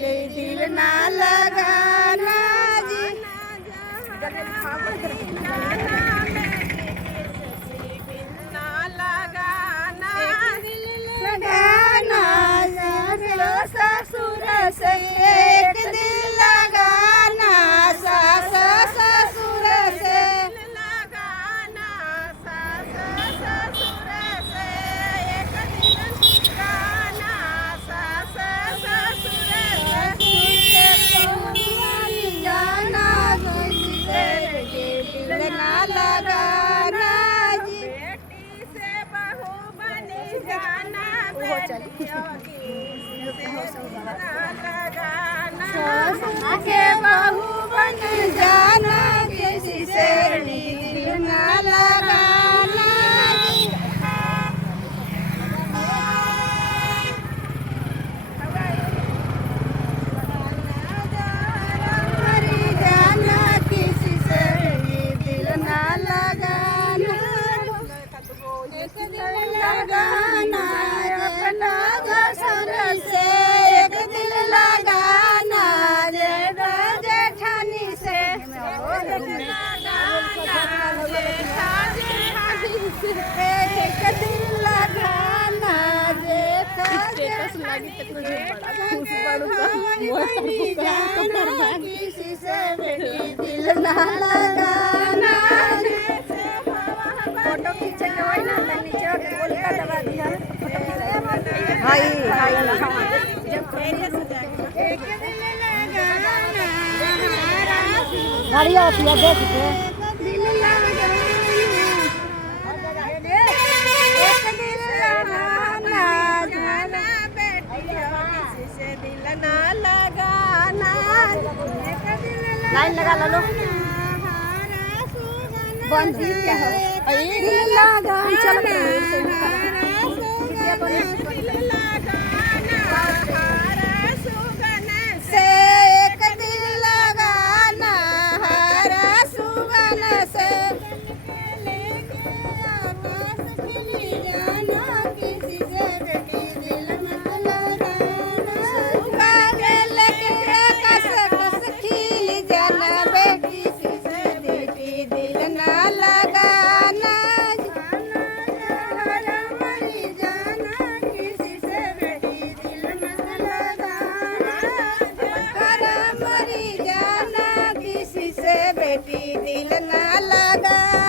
जी दिल ना लगाना जी लगाना ससुर से एक दिल लगाना सास ससुर से लगाना सास ससुर से एक दिल लगाना सास ससुर से जाना दिल ना लगाना जी बेटी से बहू बनी जाना के बहू बन जाना किसी से दिल ना लगाना मरी जाना किसी से दिल ना लगाना एक दिल लगाना अपना घर से एक दिल लगाना जेठानी से एक दिल लगाना किसी से दिल ना लगाना फोटो खींचे के वही ना नीचे बोल का दबा दिया हाय हाय गाड़ी आती है देख के दिल लगाना एक दिल लगाना जाना बेटी किसी से दिल ना लगाना एक दिल लाइन लगा लो बंद क्या हो दिल लगाना चल से एक दिल लगाना हर सुगन से जाना किसी से दिल ना लगाना कस कस खिल जाना बेटी से बेटी दिल ना लगाना मरी जाना किसी से बेटी दिल ना लगाना मरी जाना किसी से बेटी दिल ना लगा